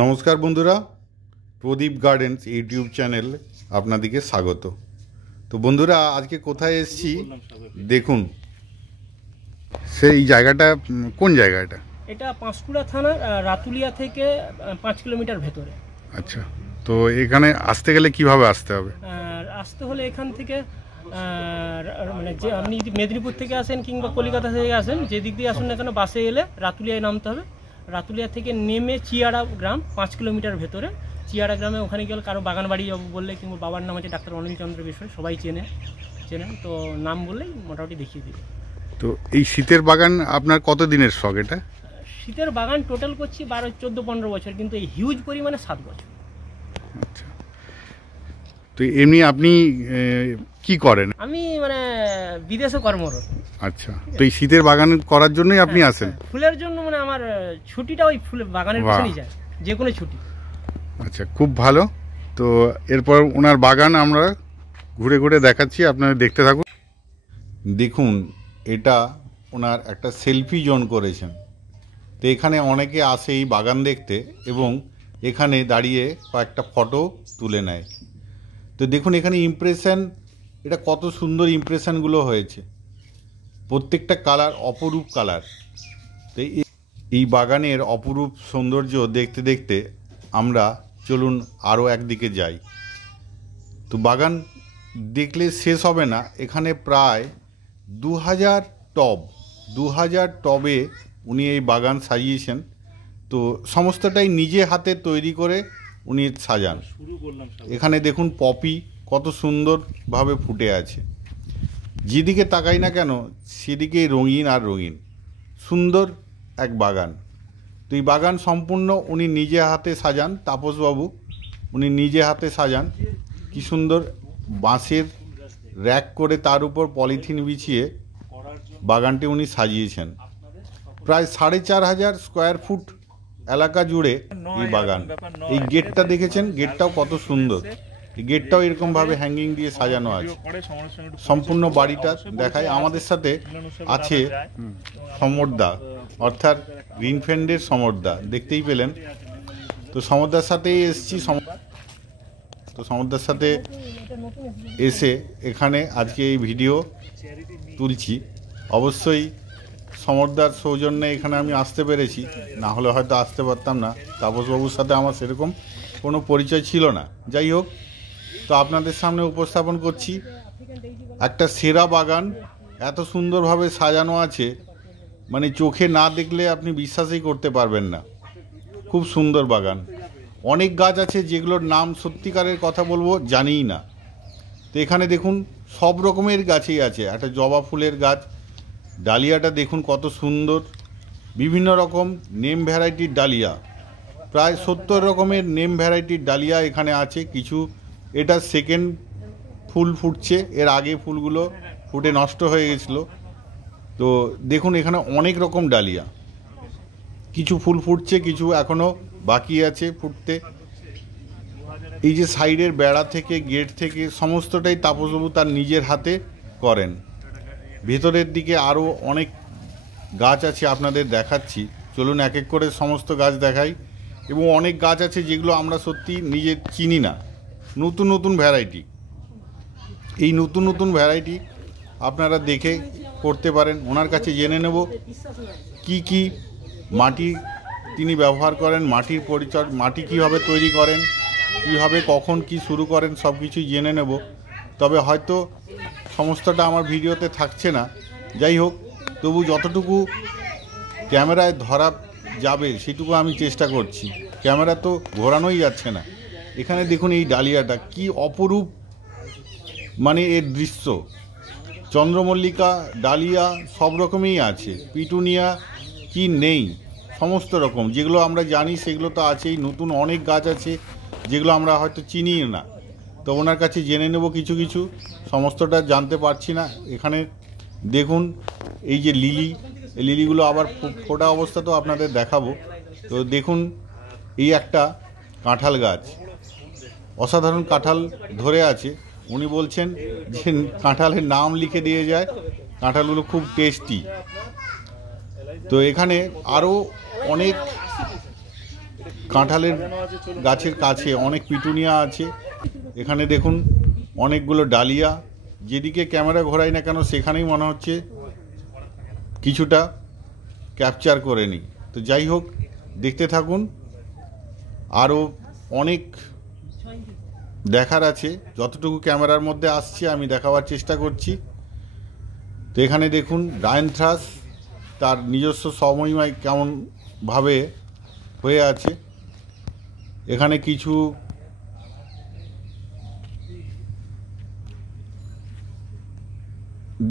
নমস্কার বন্ধুরা, প্রদীপ gardens YouTube channel আপনাদেরকে স্বাগত। তো বন্ধুরা, আজকে কোথায় এসেছি দেখুন। সেই জায়গাটা কোন জায়গা? এটা পাঁশকুড়া থানার রাতুলিয়া থেকে 5 কিলোমিটার ভেতরে। আচ্ছা, তো এখানে আসতে গেলে কিভাবে আসতে হবে? আসতে হলে এখান থেকে মানে যে আপনি যদি মেদিনীপুর থেকে আসেন কিংবা কলকাতা থেকে আসেন, যে দিক দিয়ে আসুন না কেন, বাসে এলে রাতুলিয়ায় নামতে হবে। রাতুলিয়া থেকে নেমে চিয়াড়া গ্রাম 5 কিলোমিটার ভেতরে। চিয়াড়া গ্রামে ওখানে গেলে কারো বাগান বাড়ি যাবো বললে, কিংবা বাবার নাম আছে ডাক্তার অনিল চন্দ্র বিষয়, সবাই চেনেন, তো নাম বললেই মোটামুটি দেখিয়ে দিবে। তো এই শীতের বাগান আপনার কত দিনের শখ? এটা শীতের বাগান টোটাল করছি 12, 14, 15 বছর, কিন্তু এই হিউজ পরিমাণে 7 বছর। আচ্ছা, তো এমনি আপনি কি করেন? আমি মানে বিদেশে কর্মরত। আচ্ছা, তো এই শীতের বাগান করার জন্যই আপনি আসেন? ফুলের জন্য, মানে আমার ছুটিটা ওই ফুলের বাগানের পিছনেই যায়, যে কোনো ছুটি। আচ্ছা, খুব ভালো। তো এরপর ওনার বাগান আমরা ঘুরে ঘুরে দেখাচ্ছি, আপনারা দেখতে থাকুন। দেখুন, এটা ওনার একটা সেলফি জোন করেছেন। তো এখানে অনেকে আসে এই বাগান দেখতে এবং এখানে দাঁড়িয়ে কয়েকটা ফটো তুলে নেয়। তো দেখুন এখানে ইমপ্রেশন, এটা কত সুন্দর ইমপ্রেশনগুলো হয়েছে, প্রত্যেকটা কালার অপরূপ কালার। তো এই বাগানের অপরূপ সৌন্দর্য দেখতে দেখতে আমরা চলুন আরও একদিকে যাই। তো বাগান দেখলে শেষ হবে না। এখানে প্রায় 2000 টবে উনি এই বাগান সাজিয়েছেন। তো সমস্তটাই নিজে হাতে তৈরি করে উনি সাজান। এখানে দেখুন পপি কত সুন্দরভাবে ফুটে আছে, যেদিকে তাকাই না কেন সেদিকেই রঙিন আর রঙিন, সুন্দর এক বাগান। তো এই বাগান সম্পূর্ণ উনি নিজে হাতে সাজান, তাপসবাবু উনি নিজে হাতে সাজান। কি সুন্দর বাঁশের র্যাক করে তার উপর পলিথিন বিছিয়ে বাগানটি উনি সাজিয়েছেন। প্রায় 4500 স্কোয়ার ফুট এলাকা জুড়ে এই বাগান। এই গেটটা দেখেছেন, গেটটাও কত সুন্দর। এই গেটটাও এরকমভাবে হ্যাঙ্গিং দিয়ে সাজানো আছে। সম্পূর্ণ বাড়িটা দেখায়। আমাদের সাথে আছে সমরদা, অর্থাৎ গ্রিনফ্রেন্ডের সমরদা, দেখতেই পেলেন। তো সমরদার সাথেই এসছি। তো সমরদার সাথে এসে এখানে আজকে এই ভিডিও তুলছি। অবশ্যই সমরদার সৌজন্যে এখানে আমি আসতে পেরেছি, না হলে হয়তো আসতে পারতাম না। তাপসবাবুর সাথে আমার সেরকম কোনো পরিচয় ছিল না। যাই হোক, তো আপনাদের সামনে উপস্থাপন করছি একটা সেরা বাগান। এত সুন্দরভাবে সাজানো আছে, মানে চোখে না দেখলে আপনি বিশ্বাসই করতে পারবেন না। খুব সুন্দর বাগান। অনেক গাছ আছে যেগুলোর নাম সত্যিকারের কথা বলবো জানিই না। তো এখানে দেখুন সব রকমের গাছই আছে। একটা জবা ফুলের গাছ, ডালিয়াটা দেখুন কত সুন্দর। বিভিন্ন রকম নেম ভ্যারাইটির ডালিয়া, প্রায় 70 রকমের নেম ভ্যারাইটির ডালিয়া এখানে আছে। কিছু এটা সেকেন্ড ফুল ফুটছে, এর আগে ফুলগুলো ফুটে নষ্ট হয়ে গেছিলো। তো দেখুন এখানে অনেক রকম ডালিয়া, কিছু ফুল ফুটছে, কিছু এখনও বাকি আছে ফুটতে। এই যে সাইডের বেড়া থেকে, গেট থেকে সমস্তটাই তাপসবাবু তার নিজের হাতে করেন। ভেতরের দিকে আরও অনেক গাছ আছে, আপনাদের দেখাচ্ছি। চলুন এক এক করে সমস্ত গাছ দেখাই। এবং অনেক গাছ আছে যেগুলো আমরা সত্যি নিজে চিনি না, নতুন নতুন ভ্যারাইটি। এই নতুন নতুন ভ্যারাইটি আপনারা দেখে করতে পারেন। ওনার কাছে জেনে নেব কি কি মাটি তিনি ব্যবহার করেন, মাটির পরিচয়, মাটি কীভাবে তৈরি করেন, কীভাবে কখন কি শুরু করেন, সব কিছুই জেনে নেব। তবে হয়তো সমস্তটা আমার ভিডিওতে থাকছে না। যাই হোক, তবু যতটুকু ক্যামেরায় ধরা যাবে সেটুকু আমি চেষ্টা করছি। ক্যামেরা তো ঘোরানোই যাচ্ছে না। এখানে দেখুন এই ডালিয়াটা কি অপরূপ, মানে এর দৃশ্য। চন্দ্রমল্লিকা, ডালিয়া সব রকমই আছে, পিটুনিয়া কি নেই, সমস্ত রকম যেগুলো আমরা জানি সেগুলো তো আছেই। নতুন অনেক গাছ আছে যেগুলো আমরা হয়তো চিনি না। তো ওনার কাছে জেনে নেব কিছু কিছু, সমস্তটা জানতে পারছি না। এখানে দেখুন এই যে লিলি, এই লিলিগুলো আবার ফোটা অবস্থা তো আপনাদের দেখাবো। তো দেখুন এই একটা কাঁঠাল গাছ, অসাধারণ কাঁঠাল ধরে আছে। উনি বলছেন যে কাঁঠালের নাম লিখে দিয়ে যায়, কাঁঠালগুলো খুব টেস্টি। তো এখানে আরও অনেক কাঁঠালের গাছের কাছে অনেক পিটুনিয়া আছে। এখানে দেখুন অনেকগুলো ডালিয়া, যেদিকে ক্যামেরা ঘোরাই না কেন সেখানেই মনে হচ্ছে কিছুটা ক্যাপচার করে নিই। তো যাই হোক, দেখতে থাকুন, আরও অনেক দেখার আছে। যতটুকু ক্যামেরার মধ্যে আসছে আমি দেখাবার চেষ্টা করছি। তো এখানে দেখুন ডায়ানথ্রাস তার নিজস্ব সময়ময় কেমনভাবে হয়ে আছে। এখানে কিছু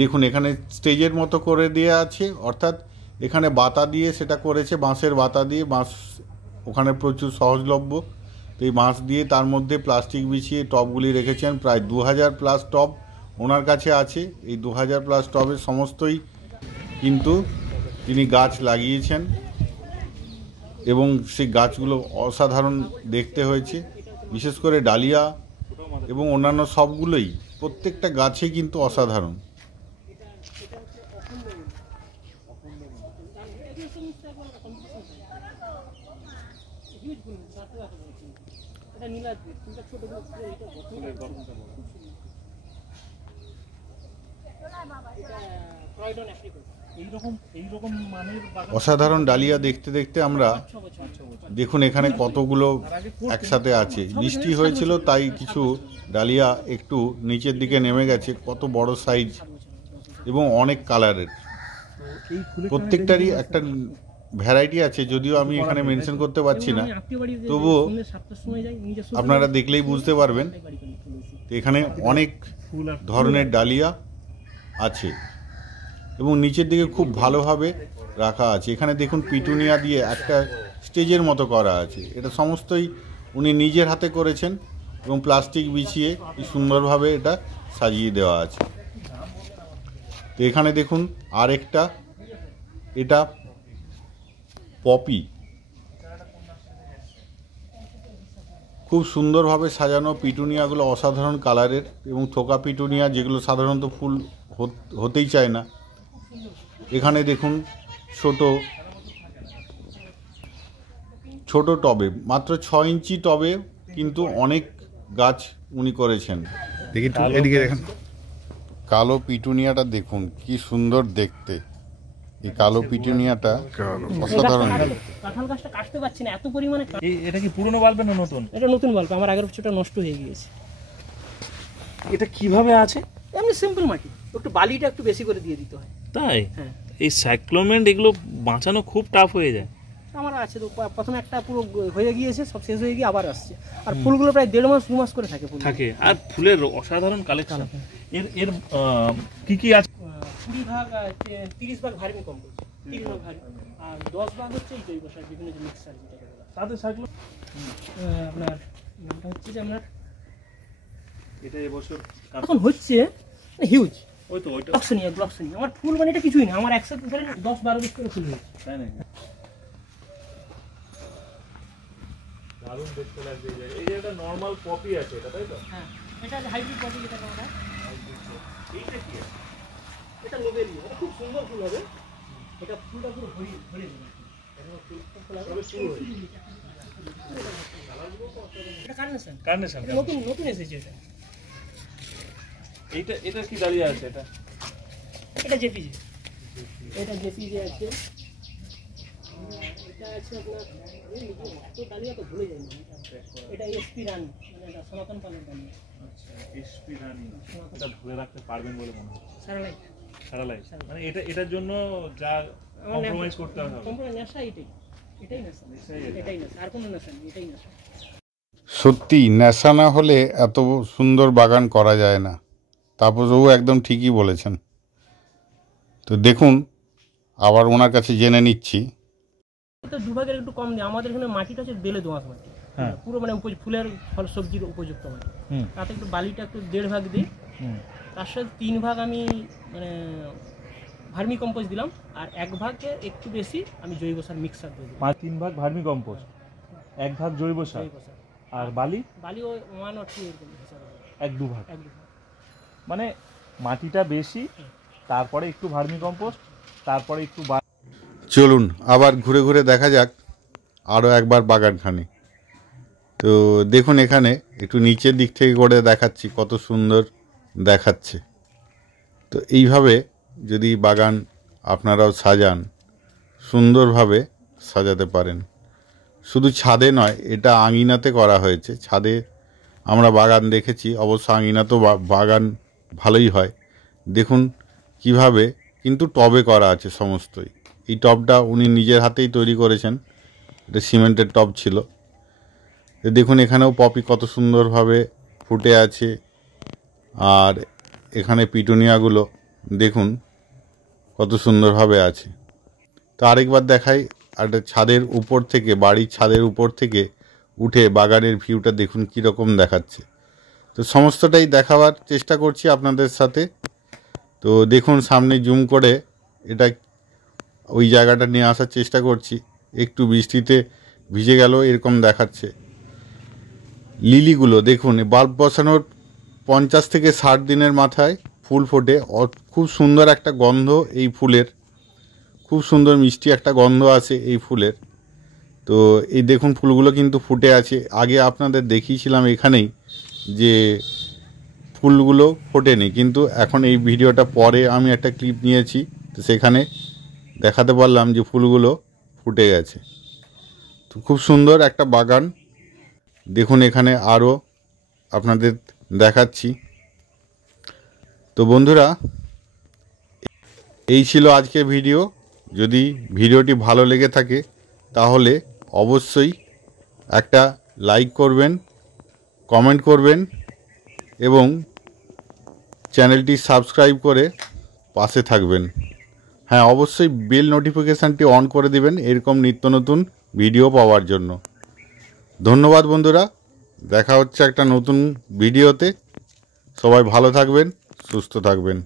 দেখুন, এখানে স্টেজের মতো করে দেওয়া আছে, অর্থাৎ এখানে বাতা দিয়ে সেটা করেছে, বাঁশের বাতা দিয়ে। বাঁশ ওখানে প্রচুর সহজলভ্য, তো এই বাঁশ দিয়ে তার মধ্যে প্লাস্টিক বিছিয়ে টবগুলি রেখেছেন। প্রায় 2000 প্লাস টব ওনার কাছে আছে। এই 2000 প্লাস টবের সমস্তই কিন্তু তিনি গাছ লাগিয়েছেন এবং সেই গাছগুলো অসাধারণ দেখতে হয়েছে। বিশেষ করে ডালিয়া এবং অন্যান্য সবগুলোই, প্রত্যেকটা গাছে কিন্তু অসাধারণ। অসাধারণ ডালিয়া দেখতে দেখতে আমরা দেখুন এখানে কতগুলো একসাথে আছে। বৃষ্টি হয়েছিল তাই কিছু ডালিয়া একটু নিচের দিকে নেমে গেছে। কত বড় সাইজ এবং অনেক কালারের, প্রত্যেকটারই একটা ভ্যারাইটি আছে, যদিও আমি এখানে মেনশন করতে পারছি না, তবুও আপনারা দেখলেই বুঝতে পারবেন। এখানে অনেক ধরনের ডালিয়া আছে এবং নিচের দিকে খুব ভালোভাবে রাখা আছে। এখানে দেখুন পিটুনিয়া দিয়ে একটা স্টেজের মতো করা আছে। এটা সমস্তই উনি নিজের হাতে করেছেন এবং প্লাস্টিক বিছিয়ে কি সুন্দরভাবে এটা সাজিয়ে দেওয়া আছে। তো এখানে দেখুন আরেকটা, এটা পপি, খুব সুন্দরভাবে সাজানো। পিটুনিয়াগুলো অসাধারণ কালারের এবং থোকা পিটুনিয়া, যেগুলো সাধারণত ফুল হতেই চায় না। এখানে দেখুন ছোট টবে, মাত্র 6 ইঞ্চি টবে কিন্তু অনেক গাছ উনি করেছেন। দেখি এদিকে দেখুন, কালো পিটুনিয়াটা দেখুন কি সুন্দর দেখতে। এই কালো পিটুনিয়াটা অসাধারণ। কাঁঠাল গাছটা কাটতে পারছি না, এত পরিমাণে। এটা কি পুরনো বাল্ব না নতুন? এটা নতুন বাল্ব, আমার আগের বছরটা নষ্ট হয়ে গিয়েছে। এটা কিভাবে আছে? এমনি সিম্পল মাটি, একটু বালিটা একটু বেশি করে দিয়ে দিতে হয়। তাই? হ্যাঁ। এই সাইক্লোমেন্ট এগুলো বাঁচানো খুব টাফ হয়ে যায়। আমার আছে তো, প্রথমে একটা পুরো হয়ে গিয়েছে, সব শেষ হয়ে গিয়ে আবার আসছে। আর ফুলগুলো প্রায় 1.5 মাস 2 মাস করে থাকে। আর ফুলের অসাধারণ কালেকশন। এর কি কি আছে? 20 ভাগ 30 ভাগ ভার্মি কম্পোস্ট, 30 ভাগ ভার্মি, আর 10 ভাগ হচ্ছে এই জৈব সার, বিভিন্ন যে মিক্সার যেটা বলা। তাতে সাইক্লো আপনার নামটা হচ্ছে যে আপনার এটা এবছর এখন হচ্ছে হিউজ। ওই তো ওইটা গ্লক্সনিয়া। আমার ফুল মানে এটা কিছুই না, আমার একসাথে ধরেন 10-12 পিস করে ফুল হয়েছে। তাই না? দারুণ দেখতে লাগছে। এই যে এটা নরমাল পপি আছে, এটা তাই তো? হ্যাঁ, এটা হাইব্রিড পপি যেটা বলা হয়। এইটা কি আছে? এটা লোবেলিয়া, এটা খুব সুন্দর ফুল হবে। এটা ফুলটা পুরো ভরে যাবে। এটা কার্নেশন, এটা নতুন এসেছে। এটা কি দাঁড়িয়ে আছে? এটা জেপিজে, এটা জেপিজে আছে। এটা আছে আপনার তো ডালিয়া তো ভুলে যায়নি। এটা এসপি রানী, মানে এটা সনাতন পালের ডালিয়া। আচ্ছা, এসপি রানী। এটা ধরে রাখতে পারবেন বলে মনে হয়? সারা লাইফ। মানে এটার জন্য যা কম্প্রোমাইজ করতে হবে। কম্প্রোমাইজ নেশা এটাই নেশা, আর কোনো নেশা নেই, এটাই নেশা। সত্যি নেশা না হলে এত সুন্দর বাগান করা যায় না। তাপসবাবু একদম ঠিকই বলেছেন। তো দেখুন, আবার ওনার কাছে জেনে নিচ্ছি। এটা দুভাগের একটু কম নেই। আমাদের এখানে মাটিটা হচ্ছে বেলে দোআঁশ মাটি, পুরো মানে ফুলের ফল সবজির উপযুক্ত মাটি। তাতে একটু বালিটা একটু 1.5 ভাগ দিই, তার সাথে 3 ভাগ আমি মানে ভার্মি কম্পোস্ট দিলাম, আর 1 ভাগে একটু বেশি আমি জৈব সার মিক্সার দিয়ে দিলাম। 3 ভাগ ভার্মি কম্পোস্ট, 1 ভাগ জৈব সার, আর বালি ওই 1 or 2 এরকম হিসাবে, 1-2 ভাগ। মানে মাটিটা বেশি, তারপরে একটু ভার্মি কম্পোস্ট, তারপরে একটু। চলুন আবার ঘুরে ঘুরে দেখা যাক আরও একবার বাগানখানি। তো দেখুন এখানে একটু নিচের দিক থেকে করে দেখাচ্ছি, কত সুন্দর দেখাচ্ছে। তো এইভাবে যদি বাগান আপনারাও সাজান, সুন্দরভাবে সাজাতে পারেন। শুধু ছাদে নয়, এটা আঙিনাতে করা হয়েছে। ছাদে আমরা বাগান দেখেছি, অবশ্য আঙিনাতেও বাগান ভালোই হয়। দেখুন কিভাবে, কিন্তু টবে করা আছে সমস্তই। এই টবটা উনি নিজের হাতেই তৈরি করেছেন, এটা সিমেন্টের টব ছিল। দেখুন এখানেও পপি কত সুন্দরভাবে ফুটে আছে, আর এখানে পিটুনিয়াগুলো দেখুন কত সুন্দরভাবে আছে। তো আরেকবার দেখাই, একটা ছাদের উপর থেকে, বাড়ির ছাদের উপর থেকে উঠে বাগানের ভিউটা দেখুন কীরকম দেখাচ্ছে। তো সমস্তটাই দেখাবার চেষ্টা করছি আপনাদের সাথে। তো দেখুন সামনে জুম করে এটা ওই জায়গাটা নিয়ে আসার চেষ্টা করছি। একটু বৃষ্টিতে ভিজে গেল এরকম দেখাচ্ছে। লিলিগুলো দেখুন, বাল্ব বসানোর 50 থেকে 60 দিনের মাথায় ফুল ফোটে। খুব সুন্দর একটা গন্ধ এই ফুলের, খুব সুন্দর মিষ্টি একটা গন্ধ আছে এই ফুলের। তো এই দেখুন ফুলগুলো কিন্তু ফুটে আছে। আগে আপনাদের দেখিয়েছিলাম এখানেই যে ফুলগুলো ফোটেনি, কিন্তু এখন এই ভিডিওটা পরে আমি একটা ক্লিপ নিয়েছি, তো সেখানে দেখাতে পারলাম যে ফুলগুলো ফুটে গেছে। তো খুব সুন্দর একটা বাগান। দেখুন এখানে আরও আপনাদের দেখাচ্ছি। তো বন্ধুরা, এই ছিল আজকের ভিডিও। যদি ভিডিওটি ভালো লেগে থাকে তাহলে অবশ্যই একটা লাইক করবেন, কমেন্ট করবেন এবং চ্যানেলটি সাবস্ক্রাইব করে পাশে থাকবেন। হ্যাঁ, অবশ্যই বেল নোটিফিকেশানটি অন করে দিবেন এরকম নিত্য নতুন ভিডিও পাওয়ার জন্য। ধন্যবাদ বন্ধুরা, দেখা হচ্ছে একটা নতুন ভিডিওতে। সবাই ভালো থাকবেন, সুস্থ থাকবেন।